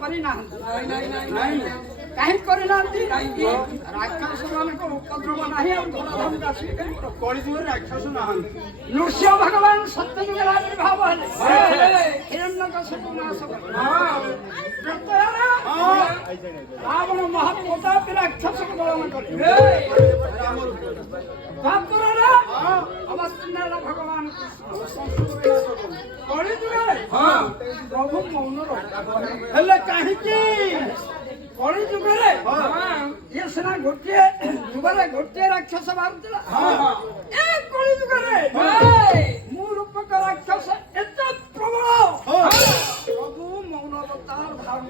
କରିନାହାନ୍ତି କାହିଁକି କରିନାହାନ୍ତି ରାକ୍ଷସ ମାନଙ୍କ ଉପଦ୍ରବ ନାହିଁ ଆଉ ଧରାଧାମକୁ ଆସିବେ କାହିଁକି କଳିଯୁଗରେ ରାକ୍ଷସ ନାହାନ୍ତି ନୃସିଂହ ଭଗବାନ ସତ୍ୟଯୁଗରେ ଆବିର୍ଭାବ ହେଲେ ହିରଣ୍ୟକଶ୍ୟପ ନାଶ କଲେ ରାବଣ ମହାପ୍ରତାପୀ ରାକ୍ଷସକୁ ଦଳନ କଲେ ଦ୍ୱାପରରେ ଅବତୀର୍ଣ୍ଣ ଭଗବାନ କଳିଯୁଗରେ ପ୍ରଭୁ ମୌନ ହେଲେ କାହିଁକି କଳି ଯୁଗରେ ଇଏ ସିନା ଗୋଟିଏ ଯୁଗରେ ଗୋଟିଏ ରାକ୍ଷସ ବାହାରୁଥିଲା ଏ କଳି ଯୁଗରେ ମୁଁ ରୂପକ ରାକ୍ଷସ ଏତେ ପ୍ରବଳ ପ୍ରଭୁ ମୌନ ଅବତାର ଧାରଣ